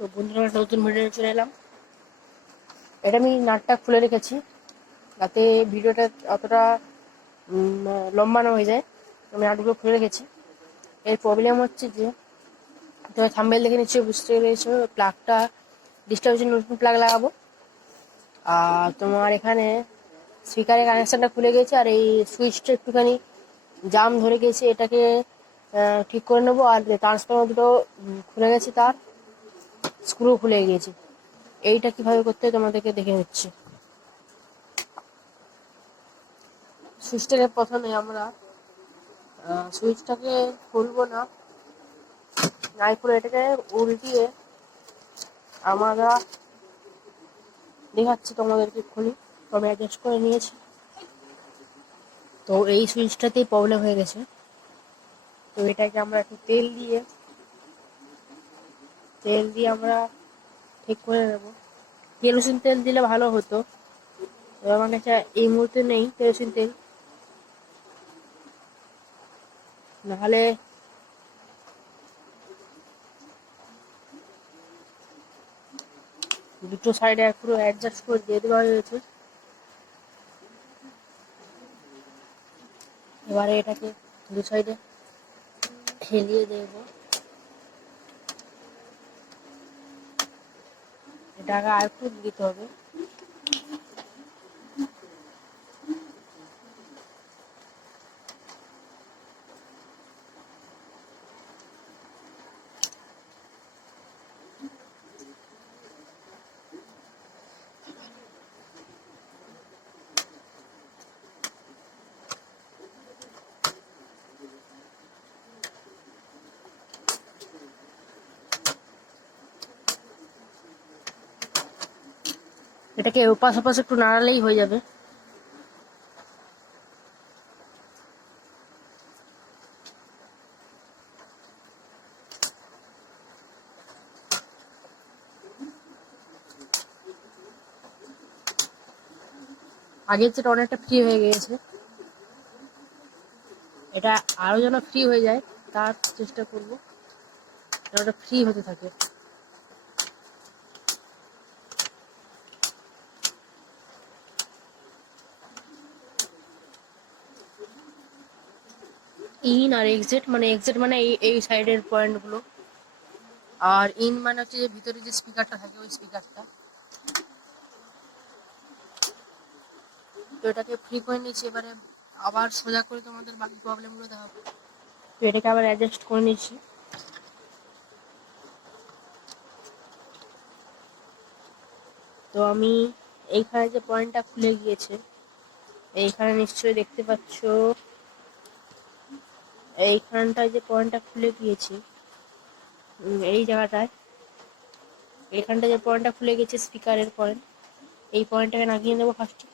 তো বন্ধুরা, একটা নতুন ভিডিও চলে এলাম। এটা আমি নাটটা খুলে রেখেছি যাতে ভিডিওটা অতটা লম্বা না হয়ে যায়। আমি নাটগুলো খুলে রেখেছি। এর প্রবলেম হচ্ছে যে তোমার থাম্বনেল দেখে নিশ্চয়ই বুঝতে পেরেছো, প্লাগটা ডিস্টার্বের জন্য নতুন প্লাগ লাগাবো। আর তোমার এখানে স্পিকারের কানেকশানটা খুলে গেছে, আর এই সুইচটা একটুখানি জাম ধরে গেছে, এটাকে ঠিক করে নেবো। আর ট্রান্সফরমার দুটো খুলে গেছে, তার স্ক্রু খুলে গিয়েছে। এইটা কিভাবে করতে হয় তোমাদেরকে দেখে নিচ্ছি। সুইচটাকে প্রথমে আমরা সুইচটাকে খুলবো না, নাই খুলে এটাকে উল্টিয়ে আমরা দেখাচ্ছি তোমাদেরকে। খুলি, তবে অ্যাডজাস্ট করে নিয়েছি। তো এই সুইচটাতেই প্রবলেম হয়ে গেছে। তো এটাকে আমরা একটু তেল দিয়ে আমরা ঠিক করে নেব। কেরোসিন তেল দিলে ভালো হতো, আমার কাছে এই মুহূর্তে নেই কেরোসিন তেল, নাহলে দুটো সাইডে পুরো অ্যাডজাস্ট করে দিয়ে দেওয়া হয়েছে। এবারে এটাকে দু সাইডে হেলিয়ে দেব। এটাকে আর একটু দিতে হবে। এটাকে ওপাশ ওপাশ একটু নাড়ালেই হয়ে যাবে। আগের যেটা অনেকটা ফ্রি হয়ে গিয়েছে, এটা আরো যেন ফ্রি হয়ে যায় তার চেষ্টা করব, ওটা ফ্রি হতে থাকে। ইন আর এক্সিট, মানে এক্সিট মানে এই সাইডের পয়েন্টগুলো, আর ইন মানে হচ্ছে যে ভিতরে যে স্পিকারটা থাকে ওই স্পিকারটা। তো এটাকে ফ্রি করে নিয়েছি, এবারে আবার সোজা করে তোমাদের বাকি প্রবলেমগুলো দেখাবো। তো এটাকে আবার অ্যাডজাস্ট করে নিচ্ছি। তো আমি এইখানে যে পয়েন্টটা খুলে গিয়েছে, এইখানে নিশ্চয়ই দেখতে পাচ্ছ, এইখানটায় যে পয়েন্টটা খুলে গিয়েছে, এই জায়গাটায় এইখানটা যে পয়েন্টটা খুলে গেছে স্পিকারের পয়েন্ট, এই পয়েন্টটাকে লাগিয়ে নেবো ফার্স্টে।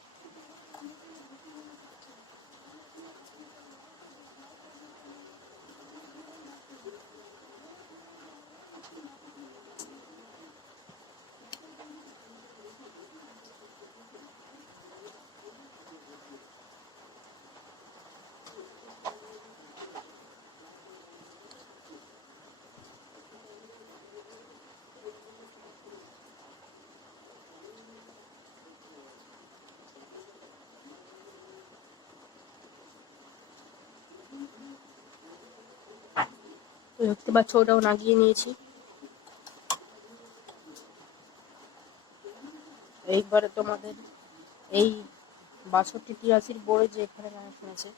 দেখতে পাচ্ছ ওটাও লাগিয়ে নিয়েছি। এইবারে তোমাদের এই 6283 বোর্ডে যে এখানে কানেকশন আছে,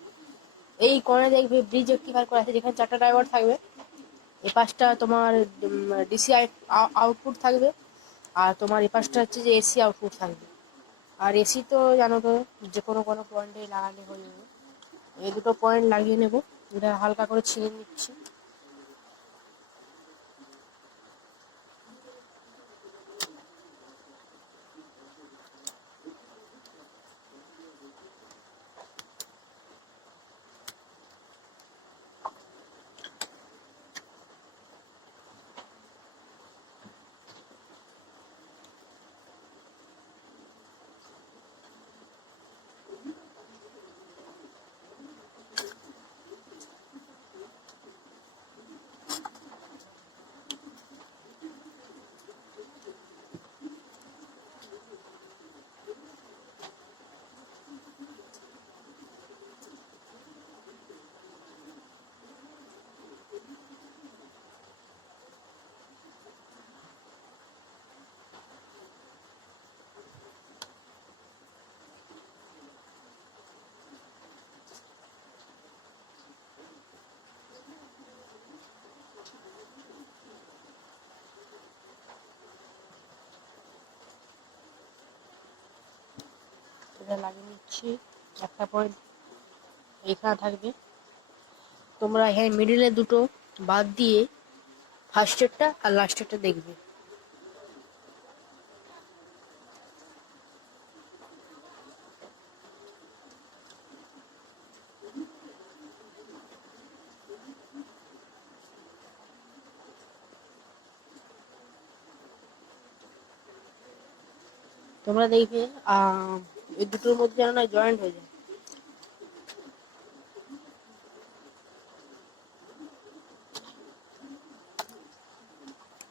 এই কোণে দেখবে ব্রিজ রেক্টিফায়ার করা আছে, যেখানে 4টা ড্রাইভার থাকবে। এই পাশটা তোমার ডিসি আউটপুট থাকবে, আর তোমার এই পাশটা হচ্ছে যে এসি আউটপুট থাকবে। আর এসি তো জানো তো যে কোনো পয়েন্টে লাগালে হয়ে যাবে। এই দুটো পয়েন্ট লাগিয়ে নেব, এটা হালকা করে ছিঁড়ে নিচ্ছি। এটা লাগিয়ে নিচ্ছি। একটা পয়েন্ট এখানে থাকবে, তোমরা এখানে মিডিলে দুটো বাদ দিয়ে ফার্স্টেরটা আর লাস্টেরটা দেখবে। তোমরা দেখবে এই দুটোর মধ্যে যেন না জয়েন্ট হয়ে যায়।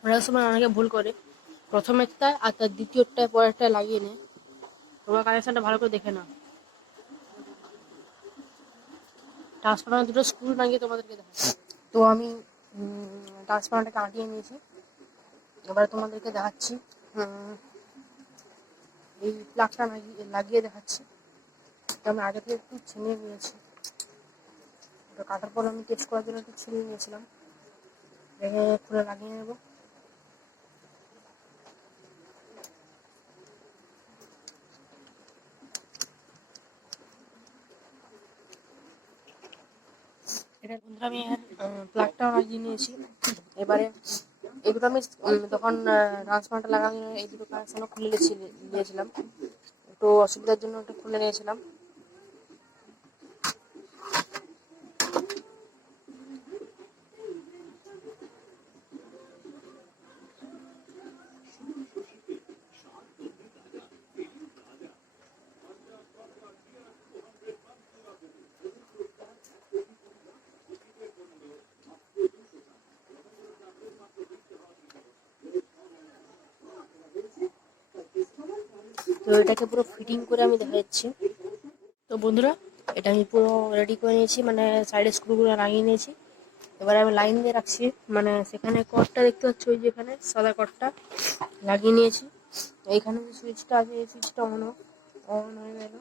অনেক সময় অনেকে ভুল করে প্রথমেরটা আর তার দ্বিতীয়টায় পরেরটা লাগিয়ে নেয়। তোমরা কানেকশনটা ভালো করে দেখে নাও। ট্রান্সফরমার দুটো স্ক্রু লাগিয়ে তোমাদেরকে দেখাচ্ছি। তো আমি ট্রান্সফরমারটাকে আঁটিয়ে নিয়েছি, এবার তোমাদেরকে দেখাচ্ছি। এই প্লাগটা লাগিয়ে দেখাচ্ছি। তো আমি আগে থেকে একটু ছিনিয়ে নিয়েছি, তো কাটার পর আমি টেস্ট করার জন্য একটু ছিনিয়ে নিয়েছিলাম, দেখে খুলে লাগিয়ে নেব। এটা বন্ধুরা আমি প্লাগটাও লাগিয়ে নিয়েছি। এবারে এই দুটো আমি তখন ট্রান্সফরমারটা লাগানো এই দুটো কানেকশনও খুলে নিয়েছিলাম, একটু অসুবিধার জন্য একটু খুলে নিয়েছিলাম। তো এটাকে পুরো ফিটিং করে আমি দেখাচ্ছি। তো বন্ধুরা এটা আমি পুরো রেডি করে নিয়েছি, মানে সাইডে স্ক্রুগুলো লাগিয়ে নিয়েছি। এবার আমি লাইন দিয়ে রাখছি, মানে সেখানে কর্ডটা দেখতে পাচ্ছি, ওই যেখানে সাদা কর্ডটা লাগিয়ে নিয়েছি। এইখানে যে সুইচটা আছে এই সুইচটা অন হয়ে গেল।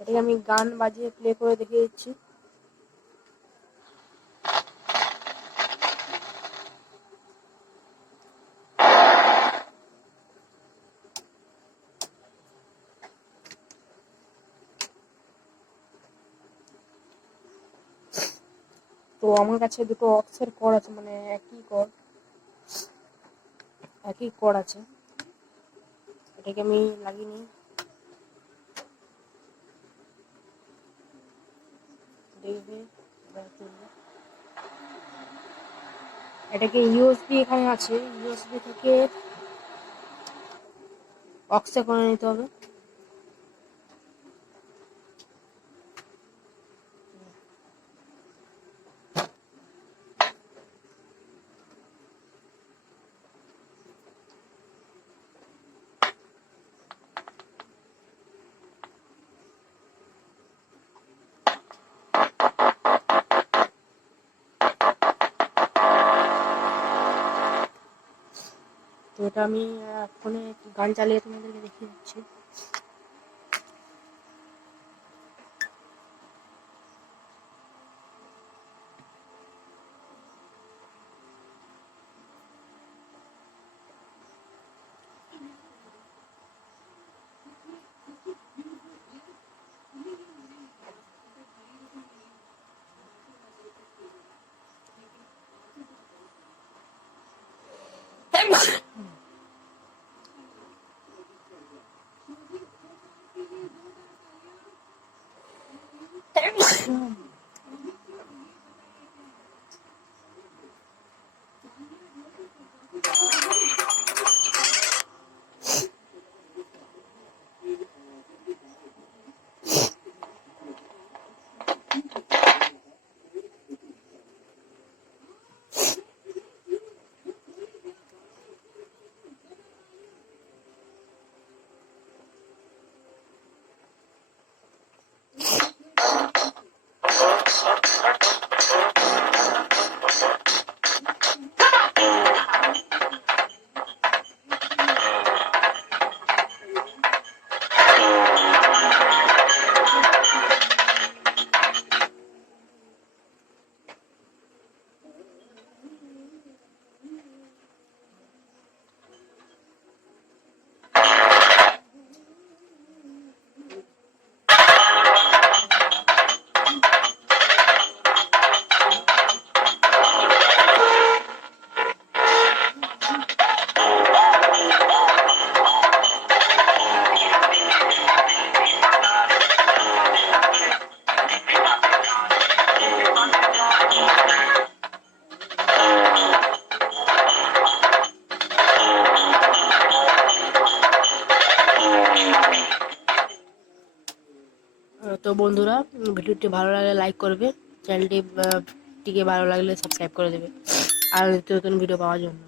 এটাকে আমি গান বাজিয়ে প্লে করে দেখিয়ে দিচ্ছি। তো আমার কাছে দুটো অক্সের কর্ড আছে, মানে একই কর্ড আছে। এটাকে আমি লাগিয়ে নিই, দেখবে এটাকে ইউএসবি এখানে আছে, ইউএসবি থেকে অক্সে করে নিতে হবে। তো এটা আমি ফোনে গান চালিয়ে তোমাদেরকে দেখিয়ে দিচ্ছি। তো বন্ধুরা, ভিডিওটি ভালো লাগলে লাইক করবে, চ্যানেলটি টিকে ভালো লাগলে সাবস্ক্রাইব করে দেবে আর নিত্য নতুন ভিডিও পাওয়ার জন্য।